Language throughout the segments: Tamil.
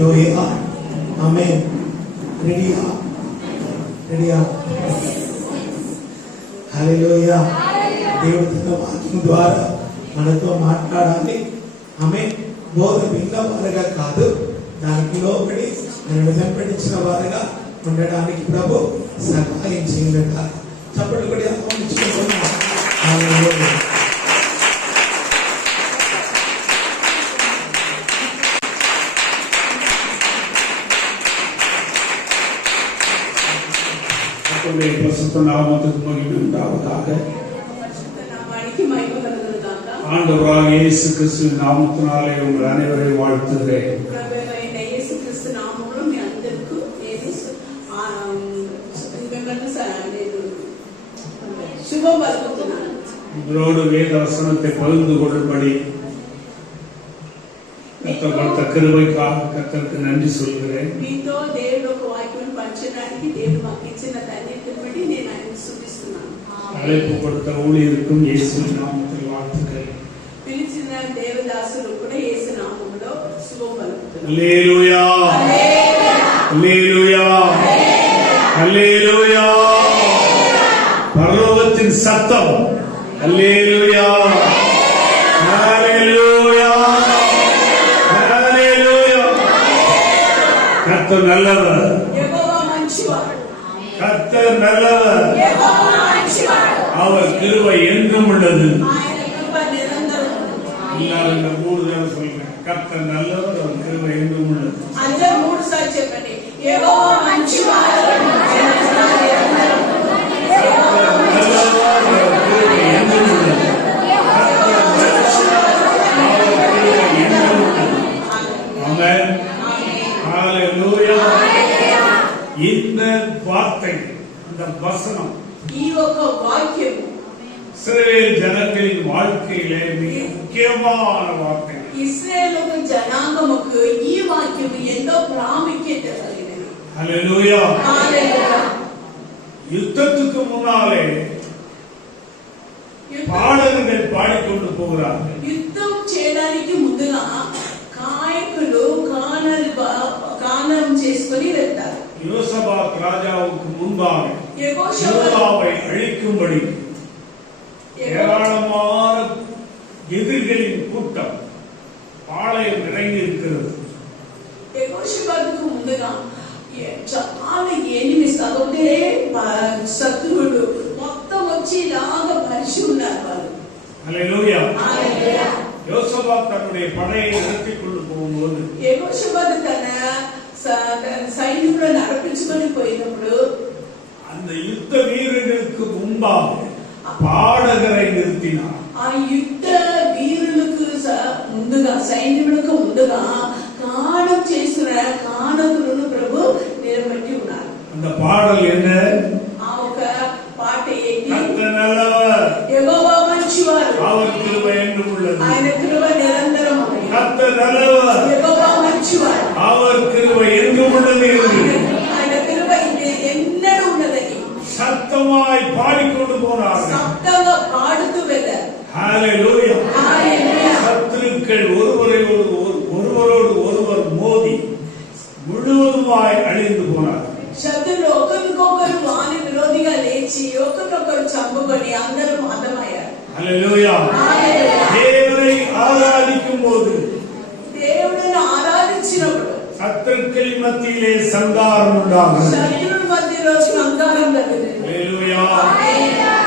హల్లెలూయా ఆమేన్. రెడీయా హల్లెలూయా. దేవుడి వాక్యం ద్వారా మనతో మాట్లాడాలి. ఆమేన్. బోధ విన్న వారుగా కాదు, దానికి లోబడి మనల్ని వెంబడించిన వారుగా ఉండడానికి ప్రభు సహాయం చేయగలట. చప్పట్లు కూడా ఆహ్వానించుకుంటున్నాం. హల్లెలూయా. பரிசுத்த நாமத்துக்கு மகிமை உண்டாவதாக. ஆண்டவராக இயேசு கிறிஸ்துவின் நாமத்தினாலே உங்கள் அனைவரையும் வாழ்த்துகிறேன். உங்களோடு வேத வசனத்தை பகிர்ந்து கொள்ளும்படி கர்த்தர் கொடுத்த கிருபைக்காக கர்த்தருக்கு நன்றி சொல்கிறேன். அழைப்பு கொடுத்த ஊழியருக்கும் இயேசுவின் நாமத்தில் வாழ்த்துக்கள். அல்லேலூயா அல்லேலூயா அல்லேலூயா. பரலோகத்தின் சத்தம் அல்லேலூயா அல்லேலூயா அல்லேலூயா. கர்த்தர் நல்லவர், கர்த்தர் நல்லவர், அவர் கிருபை என்றும் உள்ளது. எல்லாரும் இந்த 3 தடவை சொல்லுங்க. கர்த்தர் நல்லவர், அவர் கிருபை என்றும் உள்ளது. இந்த வார்த்தை, இந்த வசனம், இஸ்ரவேல் ஜனங்களின் வாழ்க்கையிலே மிக முக்கியமான வார்த்தை. இஸ்ரவேல் ஜனாங்கமுக்கு ಈ ವಾಕ್ಯವು ಎಂದೋ ಪ್ರಾಮುಖ್ಯತೆ ಹೊಂದಿದೆ. ஹல்லேலூயா ஹalleluya. யுத்தத்துக்கு முன்னாலே பாடல்கள் பாடிக்கொண்டு போகிறார்கள். యుద్ధం చేయడానికి ముందుగా గాయకులు గానం చేసుకొని వెళ్తారు. யோசபாத் ராஜாவுக்கு முன்பாக யூதாவை அழிக்கும்படி ஏராளமான எதிரிகளின் கூட்டம் பாளையம் இறங்கி இருக்கிறது. యెహోషాపాతుకు ముందుగా చాలా ఎనిమి సగోదరే శత్రువులు మొత్తం వచ్చి ఇలాగా పరిచి ఉన్నారు వాళ్ళు. హల్లెలూయా హల్లెలూయా. யோசபாத் தன்னுடைய படையை நிறுத்திக் கொண்டு போகும்போது యెహోషాపాతు తన సైన్యంలో నడిపించుకొని పోయినప్పుడు அந்த யுத்த வீரர்களுக்கு முன்பாக பாடகரை நிறுத்தினார். ఆ యుద్ధ వీరులకు ముందుగా సైన్యములకు ముందుగా గానం చేసిన గానకులను ప్రభు నిలబెట్టి ఉన్నారు. அந்த பாடல் என்ன? ఆ ఒక పాట ఏంటి? கர்த்தர் நல்லவர், యెహోవా మంచివారు, அவர் கிருபை என்றும் உள்ளது. ఆయన కృప నిరంతరం ఉన్నది. கர்த்தர் நல்லவர், యెహోవా మంచివారు, அவர் கிருபை என்றும் உள்ளது. ఆయన కృప ఎన్నడూ ఉన్నదని சத்தமாய் பாடிக்கொண்டு போனார்கள். சத்தமா பாடுతూ వెళ్ళారు. ஹalleluya. ஹalleluya. சத்துருக்கள் ஒருவரோடு ஒருவர் மோதி முழுவதுமாய் அழிந்து போனார்கள். శత్రువులు ఒకరికొకరు వారి విరోధిగా లేచి ఒకరికొకరు చంపుకొని అందరూ హతమయ్యారు. హల్లెలూయా. దేవుని ఆరాధిக்கும் పోదు, దేవుడిని ఆరాధించినప్పుడు சத்துருக்கள் மத்தியிலே சங்காரம் உண்டாகும். శత్రువుల మధ్యలో సంగారం జరుగుతుంది. ஹalleluya.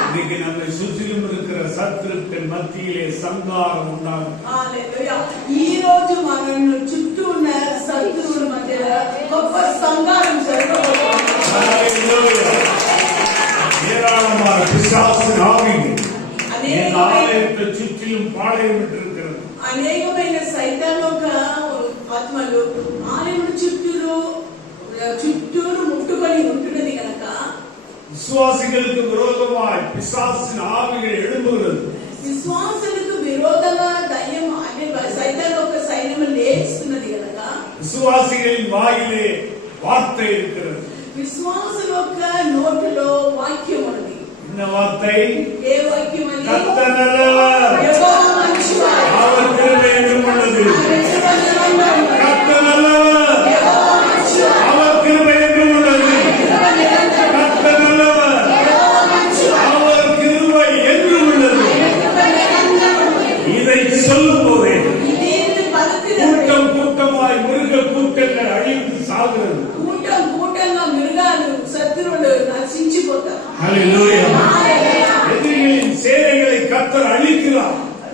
இன்னைக்கு நம்மை சுற்றிலும் இருக்கிற சத்துருக்கள் மத்தியிலே சங்காரம் உண்டாகும். హల్లెలూయా. ఈ రోజు మనల్ని చుట్టూ ఉన్న శత్రువుల మధ్యలో గొప్ప సంగారం జరగబోతోంది. ஹalleluya. ஏராளமான பிசாசின் ஆவிகள் இந்த ஆலயத்தை சுற்றிலும் பாளையமிட்டிருக்கிறது. అనేకమైన సైతానొక ఆత్మలు ఆలయమును చుట్టూరు ముట్టుకొని ఉంటున్నది కనుక விசுவாசிகளுக்கு விரோதமாய் பிசாசின் ஆவிகள் எழும்புகிறது. విశ్వాసులకు విరోధంగా దయ్యం అనే సైతానొక సైన్యం లేస్తున్నది కనుక விசுவாசிகளின் வாயிலே வார்த்தை இருக்கிறது. విశ్వాసుల యొక్క నోటిలో వాక్యం ఉన్నది. இந்த வார்த்தை ఏ వాక్యం అది? கர்த்தர் நல்லவர், యెహోవా మంచివాడు, அவர் கிருபை என்றும் உள்ளது. கர்த்தர் நல்லவர்,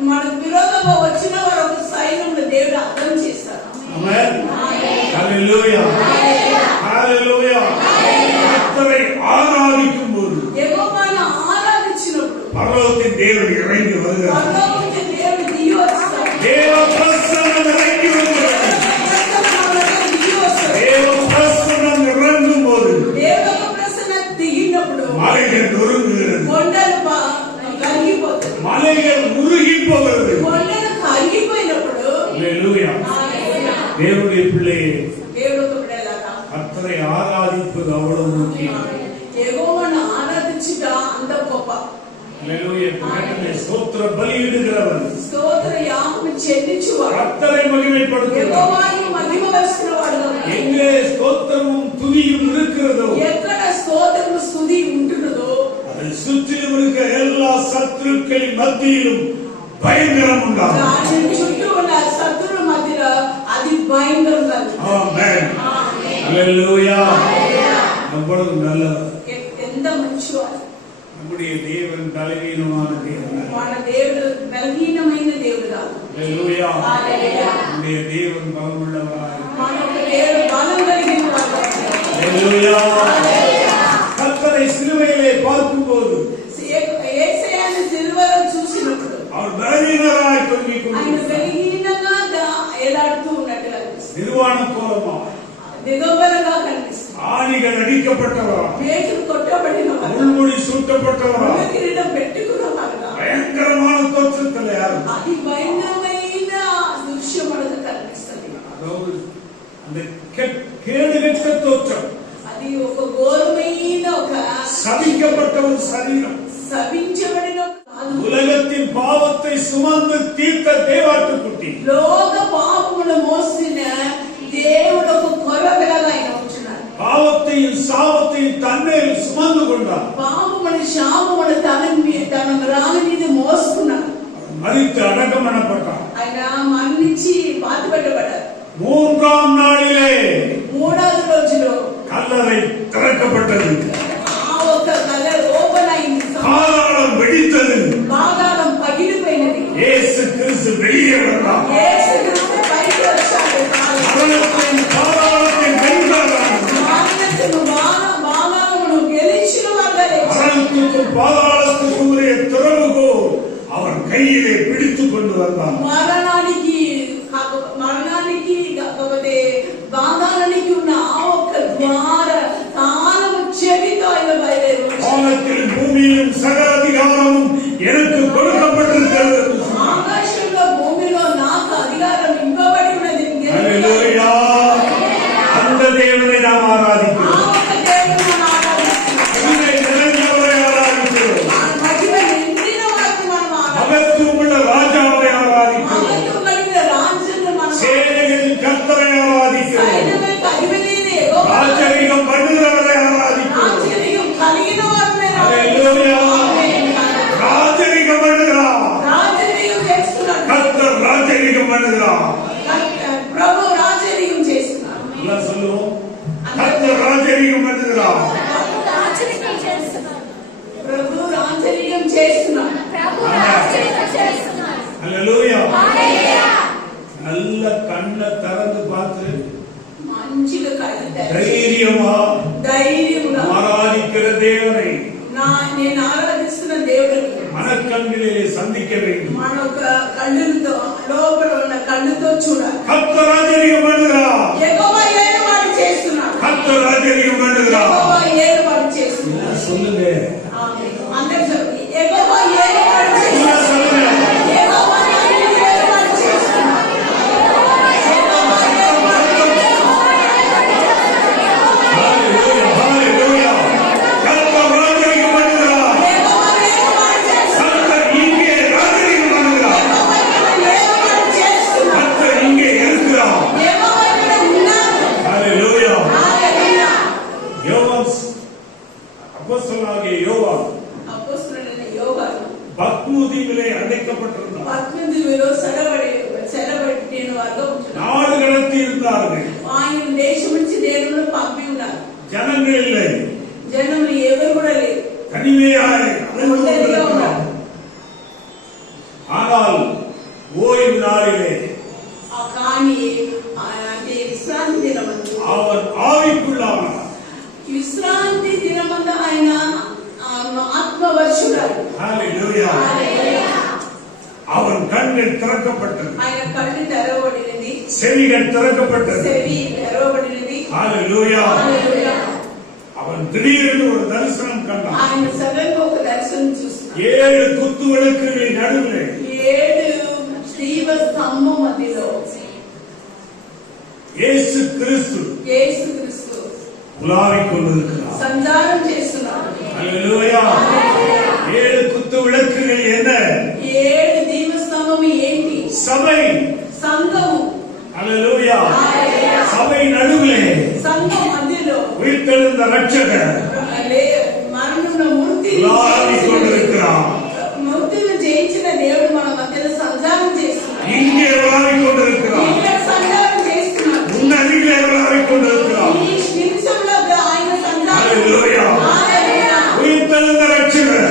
మనకు విరోధంగా వచ్చిన వారు ఒక సైన్యంలో దేవుడు అర్థం చేస్తారు. ఆమేన్. హల్లెలూయా. హల్లెలూయా. கர்த்தரை ஆராதிக்கும் போது యెహోవాను ఆరాధించినప్పుడు பரலோகத்தின் தேவன் இறங்கி வருகிறார். పరలోకం దేవుడు దిగి వస్తాడు. தேவ பிரசன்னம் இறங்கி வருகிறது. தேவ பிரசன்னம் இறங்கும் போது దేవ ప్రసన్నత దిగినప్పుడు மலைகள் நொறுங்குகிறது, కొండలు కరిగిపోతాయి, மலைகள் உருகி போகிறது. కొండలు కరిగిపోయినప్పుడు ஹல்லேலூயா. தேவனுடைய பிள்ளையே, దేవుడు ఒక బిడ్డలారా கர்த்தரை ஆராதிப்பது அவ்வளவு முக்கியம். యెహోవాను ఆరాధించుట అంత గొప్ప. ஹல்லேலூயா. பிதாவே ஸ்தோத்திர பலியிடுகிறவன், స్తోత్ర యాగము చెల్లించువాడు, கர்த்தரை மகிமைப்படுத்துகிறவன். యెహోవాను మహిమపరచువాడు. எங்கே ஸ்தோத்திரமும் துதியும் இருக்கிறதோ ఎక్కడ స్తోత్రము స్తుతి ఉంటున్నదో அதை சுற்றிலும் இருக்க எல்லா சத்துருக்களின் மத்தியிலும் பயங்கரம் உண்டாகும். దాని చుట్టూ ఉన్న శత్రువుల మధ్యలో అది భయంకరంగా ఉంది. ஆமென். ஹல்லேலூயா. அவ்வளவு நல்லவர். ఎంత మంచివాడు. நம்முடைய தேவன் பலவீனமான தேவன். మన దేవుడు బలహీనమైన దేవుడు కాదు. ஹல்லேலூயா. హల్లెలూయా. நம்முடைய தேவன் பலமுள்ளவராய். మన దేవుడు బలం కలిగిన వాడు. ஹல்லேலூயா. கர்த்தரை சிலுவையிலே பார்க்கும்போது యేసయ్యను సిలువలో చూసినప్పుడు அவர் பலவீனராய் தொங்கிக் ఆయన கொண்டிருந்தார். బలహీనంగా ఎలాడుతూ ఉన్నట్టుగా అనిపిస్తుంది. நிர்வாண கோலமா, దిగంబరంగా కనిపిస్తుంది. ஆணிகள் அடிக்கப்பட்டவரா, మేకులు కొట్టబడిన వాడు, முள்முடி சூட்டப்பட்டவரா, కిరీటం పెట్టుకున్న వాడుగా பயங்கரமான தோற்றத்தில் யார்? అది భయంకరమైన దృశ్యం మనకు కనిపిస్తుంది. அதாவது அந்த கேடுகெட்ட தோற்றம், అది ఒక ఘోరమైన ఒక சபிக்கப்பட்ட ஒரு சரீரம், శపించబడిన కాదు, உலகத்தின் பாவத்தை சுமந்து தீர்த்த தேவாட்டுக்குட்டி, లోక పాపమును మోసిన దేవుడు ఒక కొరవెలగా ఆయన ఉంటున్నాడు. பாவத்தையும் சாபத்தையும் தன்மேல் சுமந்து கொண்டார். పాపమును శాపమును తన రాని మీద మోసుకున్నాడు. மரித்து அடக்கம் பண்ணப்பட்டார். ఆయన మరణించి పాతిపెట్టబడ్డారు. மூன்றாம் நாளிலே మూడవ రోజులో கல்லறை திறக்கப்பட்டது, ఆ ఒక కల ఓపెన్ అయింది. பாதாளம் வெடித்தது, పాతాళం పగిలిపోయినది. இயேசு கிறிஸ்து வெளியே வந்தார். యేసుక్రీస్తు పైకి వచ్చాడు. மரணத்தையும் பாதாளத்தையும் வென்றார். పాతాళమును గెలిచిన వాడుగా లేచాడు. மரணத்துக்கும் பாதாளத்துக்கும் உரிய திறவுகோல் அவர் கையிலே பிடித்துக் கொண்டு வந்தார். మరణానికి కాకపోతే బాధానికి ఉన్న ఆ ఒక్క ద్వార తాళము చెవితో ఆయన బయలుదేరి வானத்திலும் பூமியிலும் சகல அதிகாரமும் எனக்கு கொடுக்கப்பட்டிருக்கிறது. ఆకాశంలో భూమిలో నాకు అధికారం ఇవ్వబడి ఉన్నది. ஹல்லேலூயா. அந்த தேவனை நாம் ఆ ஆராதிக்கிறோம். ఒక్క దేవుని మనం ఆరాధిస్తున్నాం. மகிமை நிறைந்தவரை ஆராதிக்கிறோம். ఆ మహిమ నిండిన వారిని మనం ఆరాధిస్తున్నాం. மகத்துவமுள்ள ராஜாவை ஆராதிக்கிறோம். మహత్వం కలిగిన రాజును మనం சேனைகளின் கர்த்தரை ஆராதிக்கிறோம். సైన్యములకు అధిపతియైన యెహోవా ராஜரிகம் பண்ணுகிறவரை ஆராதிக்கிறோம். రాజరికం కలిగిన వారిని ஹல்லேலூயா. ராஜரிகம் பண்ணுகிறார். రాజరికం చేస్తున్నాడు. கர்த்தர் ராஜரிகம் பண்ணுகிறார். ప్రభు రాజరికం చేస్తున్నాడు. எல்லாம் சொல்லுவோம். கர்த்தர் ராஜரிகம் பண்ணுகிறார். ప్రభు రాజరికం చేస్తున్నాడు. ஹல்லேலூயா. நல்ல கண்ணை திறந்து பார்த்து మంచిగా కళ్ళు తెరిచి தைரியமா ధైర్యంగా ஆராதிக்கிற தேவனை నేను ఆరాధిస్తున్న దేవుడిని மனக்கண்களிலே சந்திக்க வேண்டும். మన ఒక కళ్ళుతో లోపల ఉన్న కళ్ళుతో చూడాలి. கர்த்தர் ராஜரிகம் பண்ணுகிறார். యెహోవా ఏలుబడి చేస్తున్నాడు. கர்த்தர் ராஜரிகம் பண்ணுகிறார். యెహోవా ఏలుబడి చేస్తున్నాడు. சொல்லுங்க. ఆమేన్. అందరూ చెప్పండి. యెహోవా ఏలుబడి చేస్తున్నాడు. சொல்லுங்க. యెహోవా ఏలుబడి చేస్తున్నాడు. ஹல்லேலூயா. ஹல்லேலூயா. கர்த்தர் ராஜரிகம் பண்ணுகிறார். యెహోవా ఏలుబడి చేస్తున్నాడు. கர்த்தர் இங்கே ராஜரிகம் பண்ணுகிறார். ఏలుబడి చేస్తున్నాడు. கர்த்தர் இங்கே இருக்கிறார். యెహోవా ఇక్కడ ఉన్నాడు. ஹல்லேலூயா. హల్లెలూయా. யோவான் அப்போஸ்தலனாகிய யோவான் అపోస్తలుడైన యోహాను பத்மதீவிலே அடைக்கப்பட்டிருந்தார். 18లో సెలబడిన వారుగా ఉంటున్నారు. நாடு கடத்தி இருந்தார்கள். ఆయన దేశం నుంచి దేవుడు పంపి ఉన్నారు. ஜனங்கள் இல்லை, జనములు ఎవరు కూడా లేరు. தனிமையாக ఒంటరిగా ఉన్నారు. ஆனால் ஓய்வு நாளிலே కానీ అంటే విశ్రాంతి దినమందు அவர் ஆவிக்குள்ளானார். విశ్రాంతి దినమందు ఆయన ఆత్మవర్షుడాడు. ஹalleluya. அவன் கண்கள் திறக்கப்பட்டது, ఆయన కళ్ళు తెరవబడినది, செவிகள் திறக்கப்பட்டது. చెవి తెరవబడినది. ஹalleluya. హల్లెలూయా. அவன் திடீரென்று ஒரு தரிசனம் கண்டான். ఆయన సడన్గా ఒక దర్శనం చూస్తున్నాడు. 7 குத்து விளக்குகளின் நடுவிலே 7 దీప స్తంభం మధ్యలో இயேசு கிறிஸ்து యేసుక్రీస్తు உலாவிக் கொண்டிருக்கிறார். సంచారం చేస్తున్నాడు. హల్లెలూయా. 7 குத்து விளக்குகள் என்ன? 7 దీప స్తంభం ఏంటి? சபை. సంఘము. ஹalleluயா. சபை நடுவிலே సంఘం మధ్యలో உயிர்த்தெழுந்த ரட்சகர் మరణమున మూర్తిని உலாவிக் கொண்டிருக்கிறார். మూర్తిని జయించిన దేవుడు మన మధ్యలో సంచారం చేస్తున్నాడు. இங்கே உலாவிக் கொண்டிருக்கிறார். ఇక్కడ సంచారం చేస్తున్నాడు. உன் அருகிலே உலாவிக் கொண்டிருக்கிறார். ఈ నిమిషంలో ఆయన సంచారం. హల్లెలూయా. உயிர்த்தெழுந்த ரட்சகர்,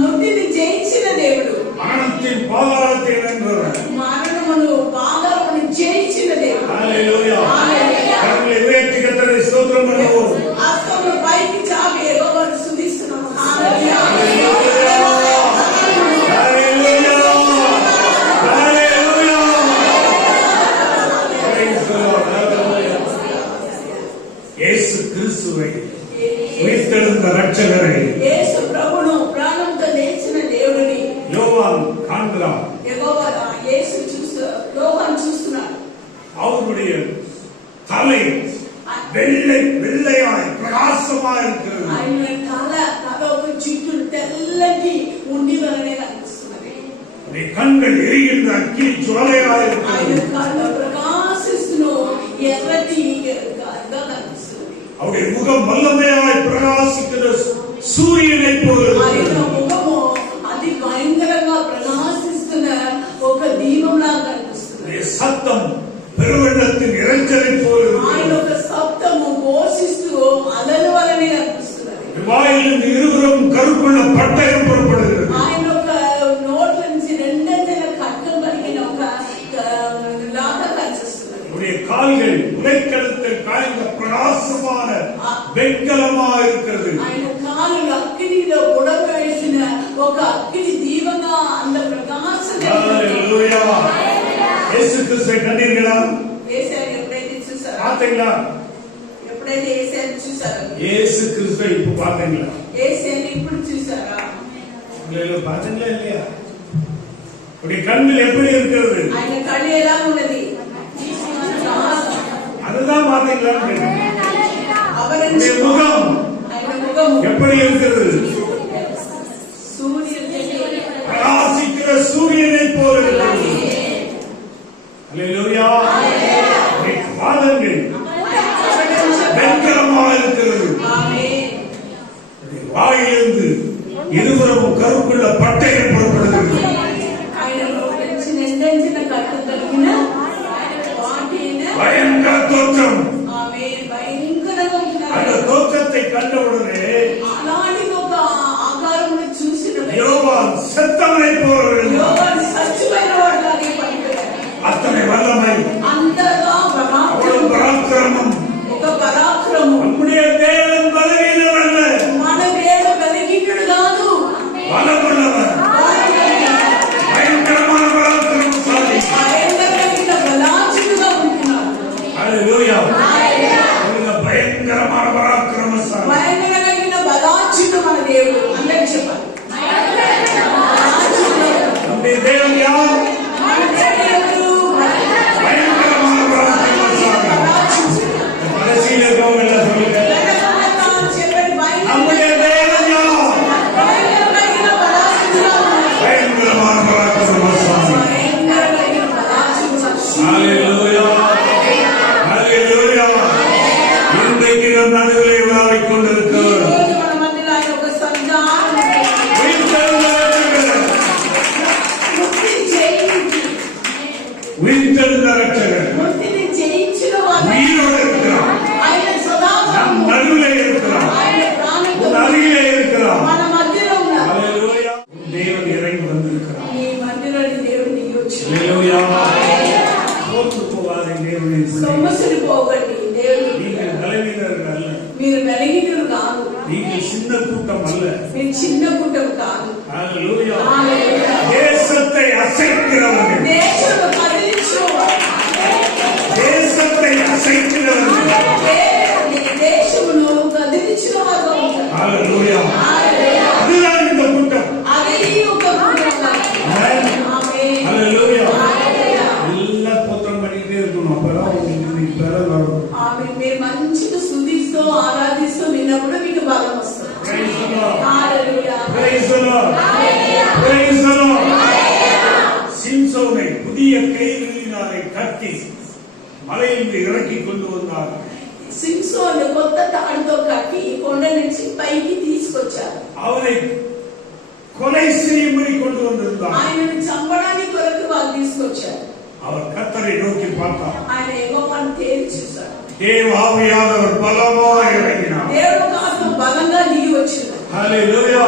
మూర్తిని జయించిన దేవుడు, மரணத்தின் பாதாளத்தை வென்றவர். మరణమును పాదాలను జయించిన దేవుడు. ஹalleluya. హల్లెలూయా. கரங்களை உயர்த்தி கர்த்தரை ஸ்தோத்திரம் பண்ணுவோம். ఆత్మను పైకి చాపి యెహోవాను స్తుతిస్తున్నాము. హల్లెలూయా. ஹalleluya. ஹalleluya. Praise the Lord. Hallelujah. இயேசு கிறிஸ்துவை உயிர்த்தெழுந்த ரட்சகரை యేసు ప్రభును ప్రాణంతో లేచిన దేవుడిని யோவான் காண்கிறான். యెహోవా యేసు యోహాను చూస్తున్నాడు. அவருடைய தலை வெள்ளையாய் பிரகாசமாய் இருக்கிறது. ఆయన తల ఒక చుట్టూ తెల్లటి ఉండి వలనే కనిపిస్తున్నది. அவருடைய கண்கள் எரிகின்ற அக்கினி ஜுவாலையாய் ఆయన இருக்கிறது. కళ్ళు ప్రకాశిస్తూ ఎర్రటి ఈగగా కనిపిస్తుంది. அவருடைய முகம் வல்லமையாய் பிரகாசிக்கிற சூரியனை போல ఆయన இருக்கிறது. ముఖము అది భయంకరంగా ప్రకాశిస్తున్న ఒక దీపంలా కనిపిస్తుంది. அவருடைய சத்தம் பெருவெள்ளத்தின் இரைச்சலை போல ఆయన இருக்கிறது. ఒక శబ్దము ఘోషిస్తూ అలల వలనే కనిపిస్తున్నది. வாயிலிருந்து இருபுறம் கருப்புள்ள பட்டயம் புறப்படுகிறது. ఆయన ఒక నోట్ల నుంచి రెండంచెల ఖడ్గం కలిగిన ఒక లాగా కనిపిస్తున్నది. அவருடைய கால்கள் உலைக்களத்தில் காய்ந்த பிரகாசமான வெண்கலமா இருக்கிறது. ఆయన కాలు అగ్నిలో ఉడకవేసిన ఒక అగ్ని దీపంగా అంత ప్రకాశంగా ஹalleluya. இயேசு கிறிஸ்துவை கண்டீர்களா? వేసారు. ఎప్పుడైతే చూసారా? பார்த்தீங்களா? ఎప్పుడైతే వేసారు చూసారా? இயேசு கிறிஸ்துவை இப்ப பார்த்தீங்களா? వేసారు ఇప్పుడు చూసారా? இல்ல பார்த்தீங்களா இல்லையா? உடைய கண்கள் எப்படி இருக்கிறது? ఆయన కళ్ళు ఎలా ఉన్నది? அதுதான் பார்த்தீங்களான்னு கேட்டேன். అవరించి உடைய முகம் ఆయన ముఖము எப்படி இருக்கிறது? సూర్యుని பிரகாசிக்கிற சூரியனை போல இருக்கிறது. ஹalleluya. உடைய பாதங்கள் வெண்கலமா இருக்கிறது. ఆమేన్. உடைய வாயிலிருந்து இருபுறமும் கருப்புள்ள பட்டயம் புறப்படுகிறது. ఆయన నోటి నుంచి నిండించిన కట్టు కలిగిన వాటిన பயங்கர தோற்றம். ఆమేన్. భయంకరంగా அந்த ఉంటారు. தோற்றத்தை கண்டவுடனே అలాంటి ఒక ఆకారమును చూసిన யோவான் செத்தவனை போல விழுந்தான். యోగాను సత్యమైన వాడిలాగే పడిపోయాడు. அத்தனை வல்லமை, అంతగా அவ்வளவு பராக்கிரமம். ఒక పరాక్రమం. நம்முடைய தேவன் பலவீனர் அல்ல, మన దేవుడు బలహీనుడు కాదు. பலமுள்ளவர். பயங்கரமான பராக்கிரமசாலி. భయంకరమైన బలాచుడుగా ఉంటున్నాడు. ஹalleluya. சொல்லுங்க, பயங்கரமான பராக்கிரமசாலி. భయంకరమైన బలాచుడు మన దేవుడు. అందరికి చెప్పాలి. நம்முடைய தேவன் யார்? మన దేవుడు பயங்கரமான பராக்கிரமசாலி. கடைசியில இருக்கவங்க எல்லாம் சொல்லுங்க, చెప్పండి. நம்முடைய தேவன் யார்? భయంకరమైన బలాచుడుగా ఉన్నాడు. பயங்கரமான பராக்கிரமசாலி. భయంకరమైన బలాచుడు. ஹalleluya. ஹalleluya. இன்றைக்கு நம் நடுவிலே உலாவிக் ఈ கொண்டிருக்கிறவர் రోజు మన మధ్యలో ఆయన ఒక సంఘాన్ని உயிர்த்தெழுந்த ரட்சகர். ముక్తిని జయించి உயிர்த்தெழுந்த ரட்சகர் ముక్తిని జయించిన వాడు உயிரோடு இருக்கிறார். ఆయన సదాకాలం நம் நடுவிலே இருக்கிறார். ఆయన ప్రాణంతో உன் அருகிலே இருக்கிறார். మన మధ్యలో ఉన్నారు. ஹalleluya. தேவன் இறங்கி வந்திருக்கிறார். ఈ మధ్యలో దేవుడు దిగి వచ్చి ஹalleluya. பிள்ளை. సొమ్మసిని పోకండి. దేవుడు நீங்கள் பலவீனர்கள் அல்ல. మీరు బలహీనులు కాదు. நீங்கள் சின்ன கூட்டம் அல்ல. మీరు చిన్న కుటుంబం కాదు. హల్లెలూయా. హల్లెలూయా. தேசத்தை அசைக்கிறவர்கள். దేశము కదిలించువారు. தேசத்தை அசைக்கிறவர்கள். దేశమును కదిలించువారు ఉంటారు. హల్లెలూయా. హల్లెలూయా. அதுதான் இந்த கூட்டம். అదే ఈ ఒక కుటుంబం. ఆమేన్. హల్లెలూయా. హల్లెలూయా. எல்லாம் போத்திரம் பண்ணிட்டே இருக்கணும். அப்பதான் உங்களுக்கு பலன் வரும். ఆమేన్. మీరు మంచిగా స్తుతిస్తూ ఆరాధిస్తూ విన్నప్పుడు మీకు బలం వస్తుంది. Praise the Lord. Hallelujah. Praise the Lord. Praise the Lord. சிம்சோனை புதிய கயிறினாலே கட்டி மலையிலிருந்து இறக்கி கொண்டு வந்தார். సింసోను కొత్త తాడుతో కట్టి కొండ నుంచి పైకి తీసుకొచ్చారు. அவனை கொலை செய்யும்படி கொண்டு வந்திருந்தார். ఆయనను చంపడానికి కొరకు వాళ్ళు తీసుకొచ్చారు. அவர் கர்த்தரை நோக்கி பார்த்தார். ఆయన యెహోవాను తేరి చూశారు. தேவ ஆவியானவர் பலமாய் இறங்கினார். దేవుడు ఆత్మ బలంగా దిగి వచ్చింది. ஹல்லேலூயா.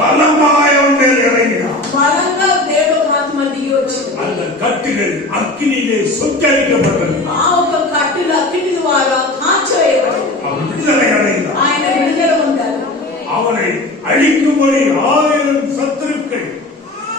பலமாய் அவன் மேல் இறங்கினார். బలంగా దేవుడు ఆత్మ దిగి వచ్చింది. அந்த கட்டுகள் அக்கினியிலே சுட்டரிக்கப்பட்டது. ఆ ఒక కట్టుల అగ్ని ద్వారా కాల్చివేయబడింది. அவன் விடுதலை அடைந்தார். ఆయన విడుదల ఉంటారు. அவனை அழிக்கும்படி 1000 சத்துருக்கள்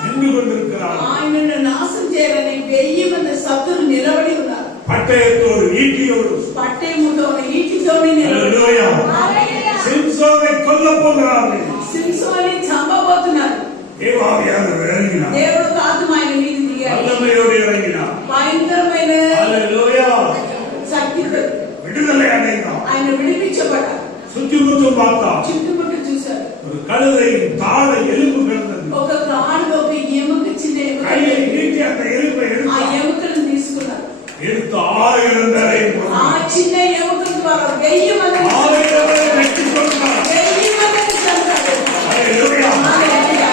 நின்று கொண்டிருக்கிறார். ఆయనను నాశనం చేయాలని 1000 మంది శత్రువులు నిలబడి ఉన్నారు. பட்டயத்தோடு ஈட்டியோடு. పట్టేముతోని ఈటితోని నిలబడి ஹல்லேலூயா. హల్లెలూయా. சிம்சோனை கொல்லப் போகிறார்கள். సింసోని చంపబోతున్నారు. தேவாவியானவர் இறங்கினார். దేవుడు ఆత్మ ఆయన మీద దిగాడు. வல்லமையோடு இறங்கினார். భయంకరమైన ஹல்லேலூயா. శక్తితో விடுதலை அடைந்தார். ఆయన విడిపించబడ్డారు. சுற்றிமுற்றும் பார்த்தார். చుట్టుముట్టు చూశారు. ஒரு கழுதையின் தாழ எலும்பு கிடந்தது. ఒక కాళ్ళు ఒక ఎముక చిన్న கையை ఎముక நீட்டி அந்த எலும்பை ఆ எடுத்தார். ఎముకలను తీసుకున్నారు. எடுத்து 1000 பேரை ఆ கொன்றார். చిన్న ఎముక ద్వారా 1000 మంది 1000 பேரை வெட்டிக் கொன்றார். 1000 మందిని చంపారు. ஹல்லேலூயா. హల్లెలూయా.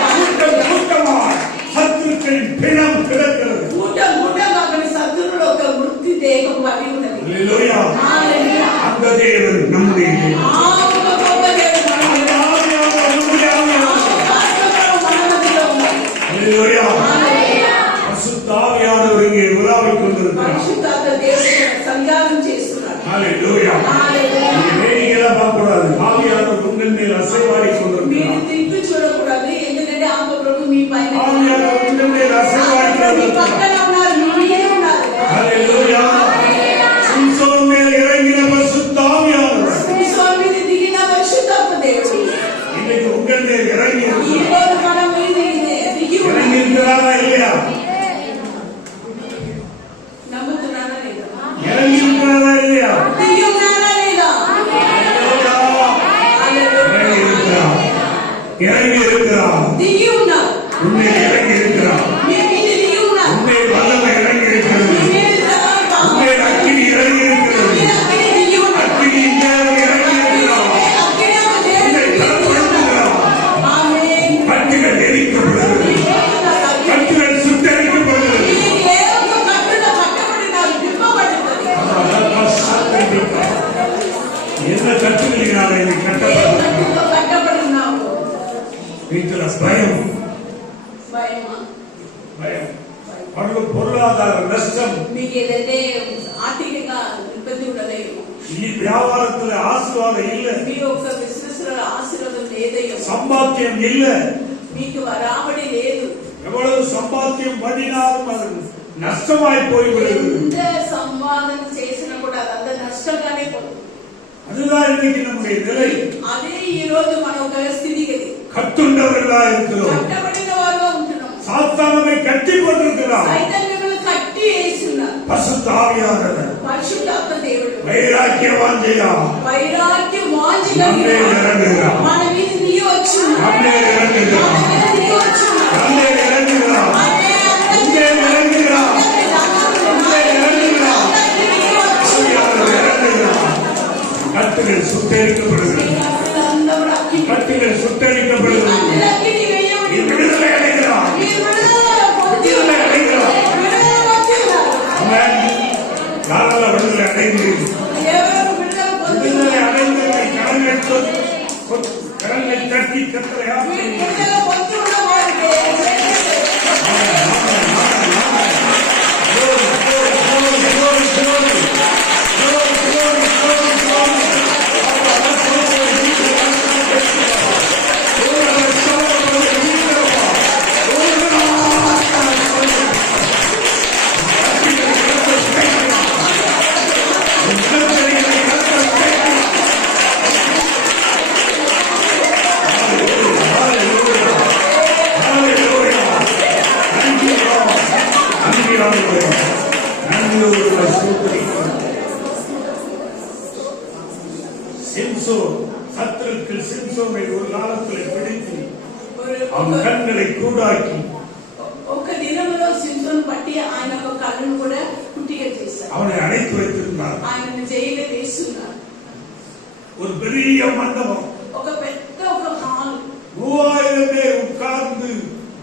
கூட்டமாய் சத்துருக்களின் பிணம் கிடக்கிறது. కూటంగా అక్కడ శత్రువులు ఒక మృతి దేహం పడి ఉన్నది. ஹல்லேலூயா. హల్లెలూయా. அந்த தேவன் நம்முடைய தேவன். ఆ ఒక గొప్ప దేవుడు మన அந்த దేవుడు. ஆவியானவர் நம்முடைய ఆ ஆவியானவர். ఒక ఆత్మ మన మధ్యలో ఉన్నది. ஹல்லேலூயா. హల్లెలూయా. பரிசுத்த ஆவியானவர் இங்கே உலாவிக் கொண்டிருக்கிறார். పరిశుద్ధాత్మ దేవుడు సంచారం చేస్తున్నాడు. ஹல்லேலூயா. హల్లెలూయా. நீங்க வேடிக்கையா பார்க்கக்கூடாது. ஆவியானவர் உங்கள் மேல் அசைவாடிக் మీరు கொண்டிருக்கிறார். తిరిగి చూడకూడదు. ఎందుకంటే ఆత్మ ప్రభు మీ పైన ஆவியானவர் உங்கள் மேல் அசைவாடிக் మీ கொண்டிருக்கிறார். పక్కన ఉన్నారు. మీ మీదే ఉన్నారు. ஹல்லேலூயா. சிம்சோன் மேல் இறங்கின பரிசுத்த ஆவியானவர் సింసోను మీద దిగిన పరిశుద్ధాత్మ దేవుడు இன்னைக்கு உங்கள் மேல் இறங்கி ఈ இருக்கிறார். రోజు మన మీద దిగి இறங்கி ఉన్నారు. இருக்கிறாரா இல்லையா? నమ్ముతున్నారా లేదా? இறங்கி இருக்கிறாரா இல்லையா? దిగి ఉన్నారా లేదా? ஹல்லேலூயா. హల్లెలూయా. இறங்கி இருக்கிறார். இறங்கி இருக்கிறார். దిగి ఉన్నారు. உன்னை இறங்கி இருக்கிறார். మీ మీద దిగి ఉన్నారు. உன்னை வல்லமை இறங்கி இருக்கிறது. మీ మీద உன்னை அக்கினி இறங்கி இருக்கிறது. దిగి ఉన్నారు. அக்கினி தேவன் இறங்கி இருக்கிறார். உன்னை பலப்படுத்துகிறார். ఆమేన్. கட்டுகள் எரிக்கப்படுகிறது. கட்டுகள் சுட்டரிக்கப்படுகிறது. என்ன கட்டுகளினாலே நீ கட்டப்பட்ட வீட்டுல பயம் பயம் பொருளாதார நஷ்டம் ఆర్థికంగా ఇబ్బంది ఉండలేదు. ఈ வியாபாரத்துல ஆசீர்வாதம் இல்ல. మీ యొక్క బిజినెస్ లో ఆశీర్వాదం లేదయ్యా. சம்பாத்தியம் இல்ல. మీకు రాబడి లేదు. எவ்வளவு சம்பாத்தியம் பண்ணினாலும் அது நஷ்டமாய் போய்விடுகிறது. ఎంత సంపాదన చేసినా కూడా అదంతా నష్టంగానే పోతుంది. அதுதான் இன்னைக்கு நம்முடைய நிலை. అదే ఈ రోజు మన ఒక స్థితిగతి. கட்டுண்டவர்களா இருக்கிறோம். కట్టబడిన వారుగా ఉంటున్నాం. சாத்தானை கட்டி போட்டிருக்கிறார். సైతాన్ని మిమ్మల్ని కట్టి వేస్తున్నారు. பரிசுத்த ஆவியானவர் పరిశుద్ధాత్మ దేవుడు வைராக்கிய வாஞ்சையா వైరాగ్య వాంఛ நம்மே కలిగిన இறங்குகிறார். మన మీద దిగి వచ్చున్నాడు. நம்மே இறங்குகிறார். మన మీద దిగి వచ్చున్నాడు. நம்மே இறங்குகிறார். உங்கே இறங்குகிறார். உங்கே இறங்குகிறார். ஆவியானவர் இறங்குகிறார். கட்டுகள் சுட்டரிக்கப்படுகிறது. கட்டுகள் சுட்டரிக்கப்படுகிறது. நீ விடுதலை அடைகிறார். விடுதலை அடைகிறார். ஆமென். யாரெல்லாம் விடுதலை அடைகிறீர்கள்? விடுதலை அடைந்தவரை கரங்களை தட்டி கர்த்தரை ஆசீர்வதியுங்கள். ஆண்டவரே, நன்றியோடு ஸ்தோத்திரிக்கிறோம். சிம்சோன் சத்துருக்கள் சிம்சோனை ஒரு காலத்தில் பிடித்து அவன் கண்களை கூடாக்கி ఒక దినములో సింసోను పట్టి ఆయన ఒక కళ్ళను కూడా కుట్టిగా చేశారు. அவனை அடைத்து வைத்திருந்தார். ఆయనను జైలు వేస్తున్నారు. ஒரு பெரிய மண்டபம், ఒక పెద్ద ఒక హాల్, 3000 பேர் உட்கார்ந்து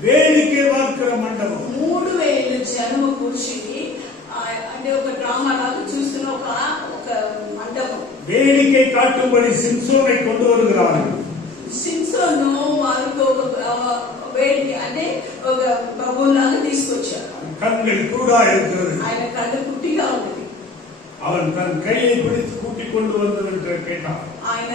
வேடிக்கை பார்க்கிற மண்டபம். 3000 జనము కూర్చి అంటే ఒక డ్రామా లాగా చూస్తున్న ఒక మండపం. வேடிக்கை காட்டும்படி சிம்சோனை கொண்டு வருகிறார்கள். సింసోను వారికి ఒక వేడిక అంటే ఒక బబుల్లాగా తీసుకొచ్చారు. கண்கள் கூடா இருக்கிறது. ఆయన కళ్ళు కుట్టిగా ఉంది. அவன் தன் கையை பிடித்து கூட்டிக் கொண்டு வந்தவென்று கேட்டான். ఆయన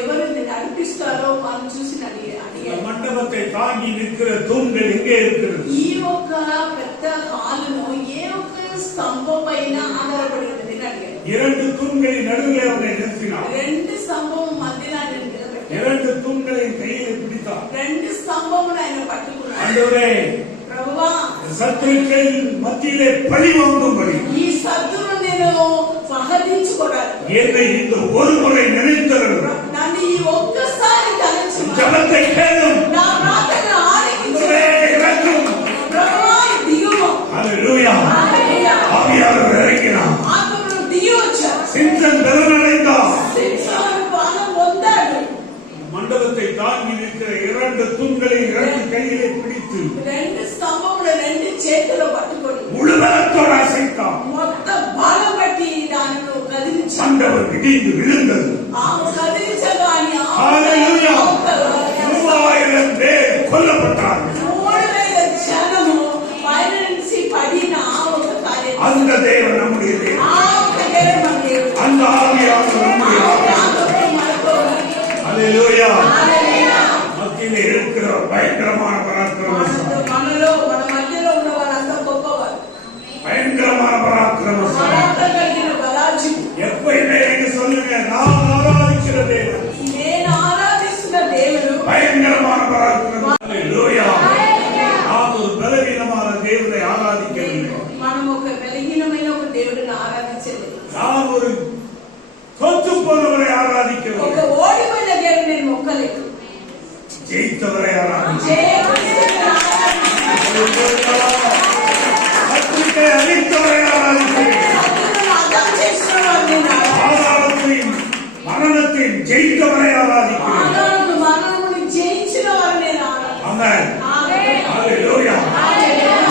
ఎవరు నడిపిస్తారో వాళ్ళు చూసి అడిగారు. மண்டபத்தை தாங்கி நிற்கிற தூண்கள் எங்கே இருக்கிறது? ఈ ఒక పెద్ద హాలును ఏ ఒక్క స్తంభం పైన ఆధారపడి ఉన్నది అడిగారు. 2 தூண்களின் நடுவில் அவனை நிறுத்தினான். 2 స్తంభం మధ్యలో ఆయన నిలబెట్టారు. 2 தூண்களை கையில் பிடித்தான். 2 స్తంభమును ఆయన పట్టుకున్నాడు. ஆண்டவரே, ప్రభువా, சத்துருக்கள் மத்தியிலே பழி வாங்கும்படி ఈ శత్రువును నేను సహదించుకోవాలి. என்னை இந்த ஒரு முறை நினைத்தருள். నన్ను ఈ ఒక్కసారి తలచు. ஜபத்தை கேளும். నా ప్రార్థన ఆలకించు. இறங்கும். ప్రభువా, దిగుము. ஹல்லேலூயா. హల్లెలూయా. ஆவியானவர் இறங்கினார். ఆత్మను దిగి వచ్చాడు. சிம்சன் பலனடைந்தார். సింసోను బలం పొందాడు. மண்டபத்தை தாங்கி நிற்கிற 2 தூண்களை 2 கையிலே பிடித்து 2 స్తంభములు 2 చేతులు పట్టుకొని முழு பலத்தோடு அசைத்தான். మొత్తం బలం బట్టి దానిలో కదిలించాడు. மண்டபம் இடிந்து விழுந்தது. ఆ కదిలించగాని ஹல்லேலூயா. 3000 பேர் கொல்லப்பட்டார்கள். 3000 జనము పైన నుంచి పడిన ఆ ఒక కార్యం. அந்த தேவன் நம்முடைய தேவன். ఆ ఒక దేవుడు మన దేవుడు. அந்த ஆவியானவர் நம்முடைய ஆவியானவர். ஹல்லேலூயா. மத்தியிலே இருக்கிற பயங்கரமான பராக்கிரமசாலி. మనలో మన మధ్యలో ఉన్న వారంతా గొప్పవారు. பயங்கரமான பராக்கிரமசாலி. కలిగిన బలాజీ. எப்பயுமே நீங்க சொல்லுங்க, நான் ஆராதிக்கிற தேவன் నేను ఆరాధిస్తున్న దేవుడు பயங்கரமான பராக்கிரமசாலி. ஹல்லேலூயா. நான் ஒரு பலவீனமான தேவனை ஆராதிக்கவில்லை. మనం ఒక బలహీనమైన ఒక దేవుడిని ఆరాధించలేదు. நான் ஒரு தோற்று போனவரை ఒక ஆராதிக்கவில்லை. ఓడిపోయిన దేవుడిని నేను మొక్కలేదు. ஜெயித்தவரை ஆராதிக்கிறேன். சத்துருக்களை அழித்தவரை ஆராதிக்கிறேன். பாதாளத்தையும் மரணத்தையும் ஜெயித்தவரை ஆராதிக்கிறேன். ஆமென். ஹல்லேலூயா.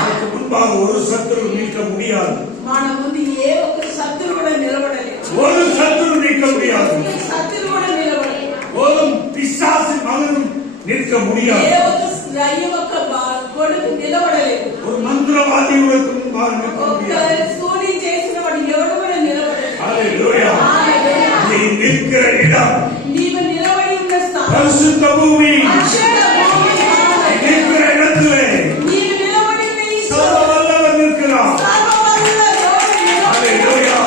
அதுக்கு முன்பாக ஒரு சத்துரு நீக்க முடியாது. మన ముందు ఏ ఒక్క శత్రువు కూడా నిలబడలేదు. ஒரு சத்துரு நீக்க முடியாது. శత్రువు కూడా నిలబడలేదు. ஒரு பிசாசின் மகனும் நிற்க முடியாது. ఏ ఒక్క దయ్యం ఒక్క కొడుకు నిలబడలేదు. ஒரு மந்திரவாதி உனக்கு முன்பாக நிற்க ఒక్క முடியாது. సూని చేసిన వాడు ఎవడు కూడా నిలబడలేదు. ஹல்லேலூயா. நீ நிற்கிற இடம் నీవు నిలబడి ఉన్న స్థానం பரிசுத்த பூமி. అక్షర భూమి. நிற்கிற இடத்திலே నీవు నిలబడి ఉన్న ఈ சர்வவல்லவர் நிற்கிறார். సర్వవల్ల దేవుడు నిలబడి ஹல்லேலூயா.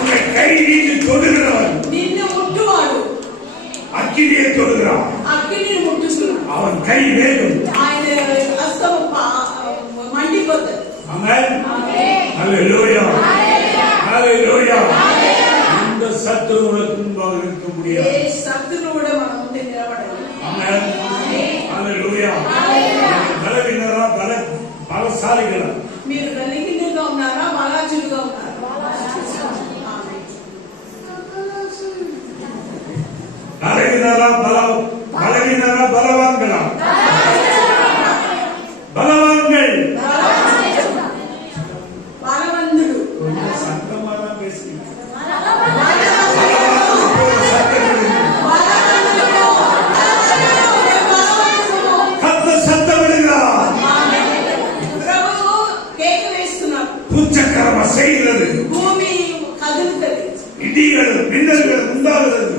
உன்னை கை நீட்டி தொடுகிறவன் నిన్ను ముట్టువాడు. அக்கினியை தொடுகிறான். అగ్నిని ముట్టుకున్నాడు. அவன் கை வேகும். ఆయన హస్తము మండిపోతుంది. ஆமென். ஹல்லேலூயா. ஹல்லேலூயா. இந்த சத்துரு உனக்கு முன்பாக நிற்க முடியாது. ఏ శత్రువు కూడా మన ముందు నిలబడలేదు. ஆமென். ஹல்லேலூயா. பலவீனரா பலசாலிகளா? మీరు బలహీనంగా ఉన్నారా, బలాజులుగా ఉన్నారా? பலவீனரா பலவான்களா? பலவான்கள். బలవంతుడు. சத்தமா தான் பேசுறீங்க. கர்த்தர் சத்தமிடுகிறார். ప్రభువు కేక వేస్తున్నాడు. பூச்சக்கரம் அசைகிறது. భూమి కదులుతుంది. இடிகளும் மின்னல்கள் உண்டாகிறது.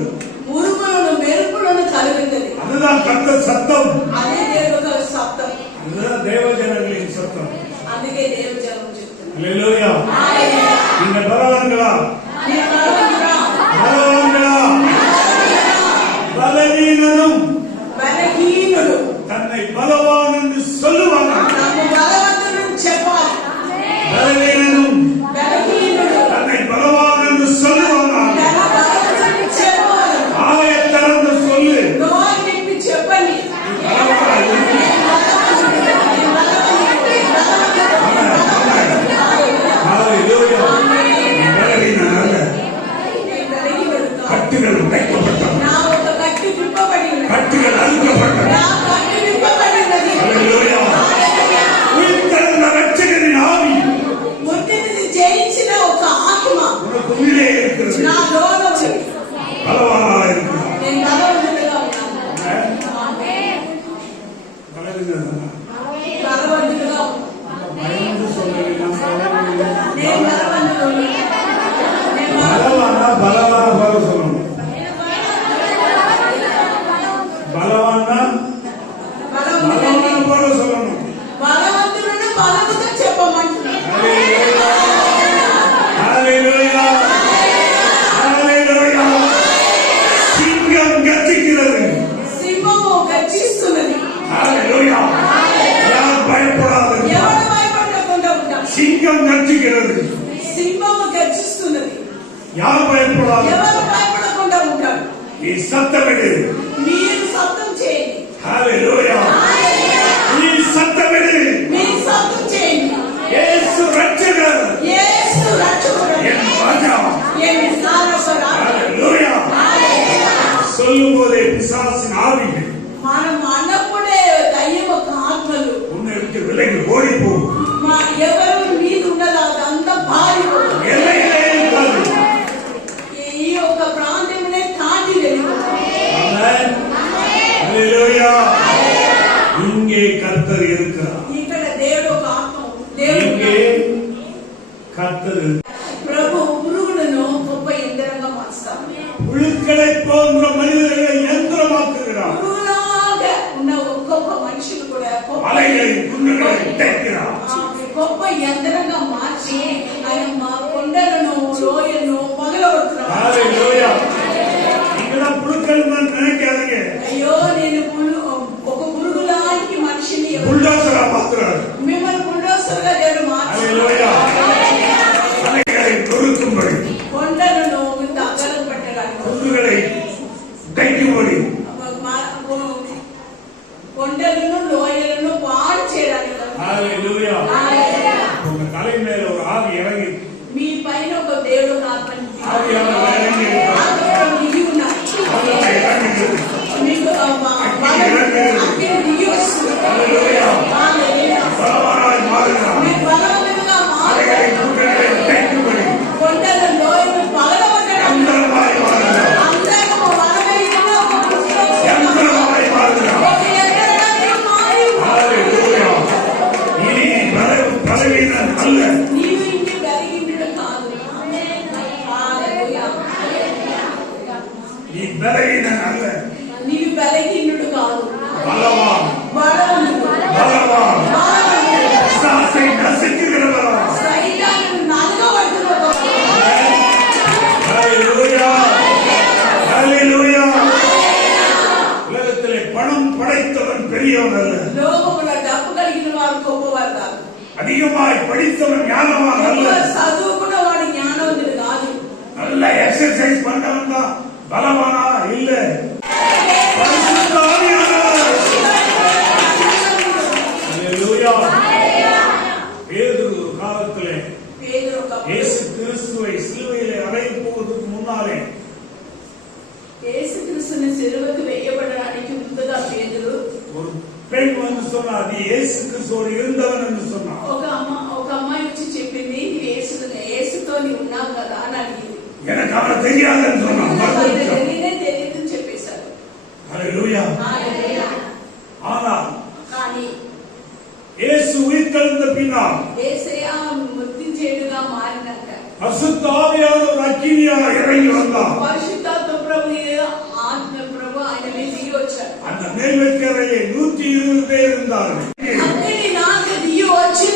ఉరుములను మెరుపులను కలుగుతుంది. அதுதான் கர்த்தர் சத்தம். అదే దేవుడు శబ్దం. அதுதான் தேவஜனங்களின் சத்தம். అందుకే దేవుడు జనం చెప్తున్నారు. ஹல்லேலூயா. நீங்க பலவான்களா? మీరు బలవంతుడా? பலவான்களா? பலவீனனும் బలహీనుడు தன்னை பலவான் என்று சொல்லுவாங்க. నన్ను బలవంతుడు చెప్పాలి. గర్జిக்கிறது. సింహము గర్జిస్తున్నది. யார் பயப்படாது? ఎవరు భయపడకుండా ఉంటారు? ఈ సత్తమిడి. మీరు శబ్దం చేయండి. హల్లెలూయా. ఈ సత్తమిడి. మీరు శబ్దం చేయండి. యేసు రక్షகர். యేసు రక్షకుడు. என் ராஜா. என் சாரசரா. ஹalleluya. சொல்லும்போதே பிசாசின் ஆவிகள் మనం అన్నప్పుడే దయ్యం యొక్క ఆత్మలు உன்னை விட்டு விலகி ஓடி போகும். ఎవరు మీద ఉండదు అదంతా పారిపోతుంది. எல்லையிலே இருக்காது. ఈ యొక్క ప్రాంతమునే తాండి వెళ్ళిపోతుంది. ஆமென். ஹalleluya. இங்கே கர்த்தர் இருக்கிறார். ఇక్కడ దేవుడు ఒక ఆత్మ, దేవుడు இங்கே கர்த்தர். ప్రభు పురుగులను గొప్ప యంత్రంగా మార్చుతాడు. புழுக்களை போன்ற மனிதர்களை யந்திரமாக்குகிறார். పురుగులాగా ఉన్న ఒక్కొక్క మనిషిని కూడా மலைகளை குன்றுகளை உடைக்கிறார். గొప్ప యంత్రంగా మార్చి ఆయన మా కొండలను లోయలను పగలగొడుతున్నాడు. ஹalleluya. நீங்களாம் புழுக்கள் நினைக்காதீங்க. అయ్యో నేను ఒక పురుగులాంటి మనిషిని புல்டோசரா மாத்துறாரு. మిమ్మల్ని బుల్డోసర్గా దేవుడు మార్చి ஹalleluya. மலைகளை நொறுக்கும்படி, కొండలను అగలం పెట్టడానికి, குன்றுகளை உடைக்கும்படி, కొండలను లోయలను పాడు చేయడానికి, ஹalleluya. உங்க தலை மேல ஒரு ஆவி இறங்கி మీ పైన ఒక దేవుడు ఆత్మని ஆவியானவர் இறங்கி இருக்கிறார். ఆత్మ దిగి ఉన్నారు. வல்லமை இறங்குகிறது. మీకు అగ్ని దిగి వస్తుంది. ஹalleluya. హల్లెలూయా. பலவானாய் మారుகிறார். మీరు బలవంతంగా மலைகளை మారి குன்றுகளை உடைக்கும்படி కొండల లోయలను పగలగొట్టడానికి யந்திரமாய் மாறுகிறார். అందరూ వరవైన ఒక పుస్తకం யந்திரமாய் మారుகிறார். ఒక యంత్రంగా మారి ஹalleluya. நீ பலவீனன் அல்ல. నీవు ఇంటి బలిగిండు కాదు. హల్లెలూయా. நீ பலவீனன் அல்ல. నీవు బలిగిండు కాదు. பலவான். బలవంతుడు. பலவான். బలవంతుడు. பிசாசை நசுக்குகிறவன். సైతాను నలగబడుతున్న ஹalleluya. ஹalleluya. உலகத்திலே பணம் படைத்தவன் பெரியவன் அல்ல. లోకములో డబ్బు కలిగిన వారు గొప్పవారు కాదు. அதிகமாய் படித்தவன் ஞானவான் அல்ல. ఎక్కువ చదువుకున్న వాడు జ్ఞానవంతుడు కాదు. நல்ல எக்ஸர்சைஸ் பண்ணவன் தான் பலவானா இல்ல. பரிசுத்த ஆவியானவர். ஹalleluya. பேதுரு ஒரு காலத்திலே పేతురు ఒక இயேசு கிறிஸ்துவை சிலுவையிலே அறையப் போவதற்கு முன்னாலே యేసుక్రీస్తుని సిలువకు వేయబడడానికి ముందుగా పేతురు ஒரு பெண் வந்து சொன்னார், நீ இயேசு கிறிஸ்துவோடு இருந்தவன் என்று சொன்னார். ఒక అమ్మాయి వచ్చి చెప్పింది, నీవు యేసుతో నీవు ఉన్నావు కదా అని అడిగింది. எனக்கு அவரை தெரியாதுன்னு சொன்னான். తెలియనే తెలియదని చెప్పేశారు. ஹalleluya. హల్లెలూయా. ஆனால் కానీ இயேசு உயிர்த்தெழுந்த பின்னால் యేసయ్య మృత్యుంజయుడుగా మారినాక பரிசுத்த ஆவியானவர் அக்கினியாக இறங்கி வந்தார். పరిశుద్ధాత్మ ప్రభు ఆత్మ ప్రభు ఆయన మీద దిగి వచ్చారు. அந்த மேல்வெக்கரையே 120 பேர் இருந்தார்கள். అక్కడి నాకు దిగి వచ్చి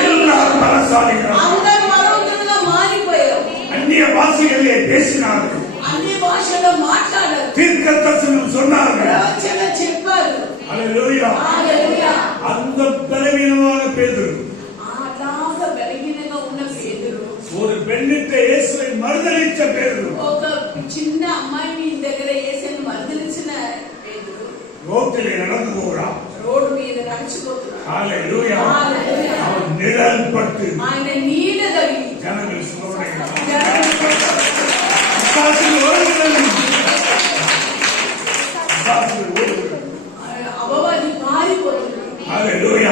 எல்லாரும் பலசாலிகள். అందరు బలవంతులుగా మారిపోయారు. அந்நிய பாஷைகளிலே பேசினார்கள். అన్ని భాషల్లో మాట్లాడారు. தீர்க்க தரிசனம் சொன்னார்கள். ప్రవచన చెప్పారు. ஹalleluya. హల్లెలూయా. அந்த பலவீனமான பேதுரு అలాగా బలహీనంగా ఉన్న పేతురు ஒரு பெண்ணிட்ட இயேசுவை மறுதலித்த பேதுரு ఒక చిన్న అమ్మాయిని దగ్గర యేసుని మర్దలించిన పేతురు ரோட்டிலே நடந்து போகிறான். రోడ్డు మీద నడిచిపోతున్నాడు. ஹalleluya. హల్లెలూయా. அவன் நிழல் பட்டு ఆయన నీడ తగిలి ஜனங்கள் சுகமடைகிறார். జనం பிசாசுகள் ஓடுகிறது. பிசாசுகள் ஓடுகிறது. అపవాది పారిపోతున్నాడు. ஹalleluya.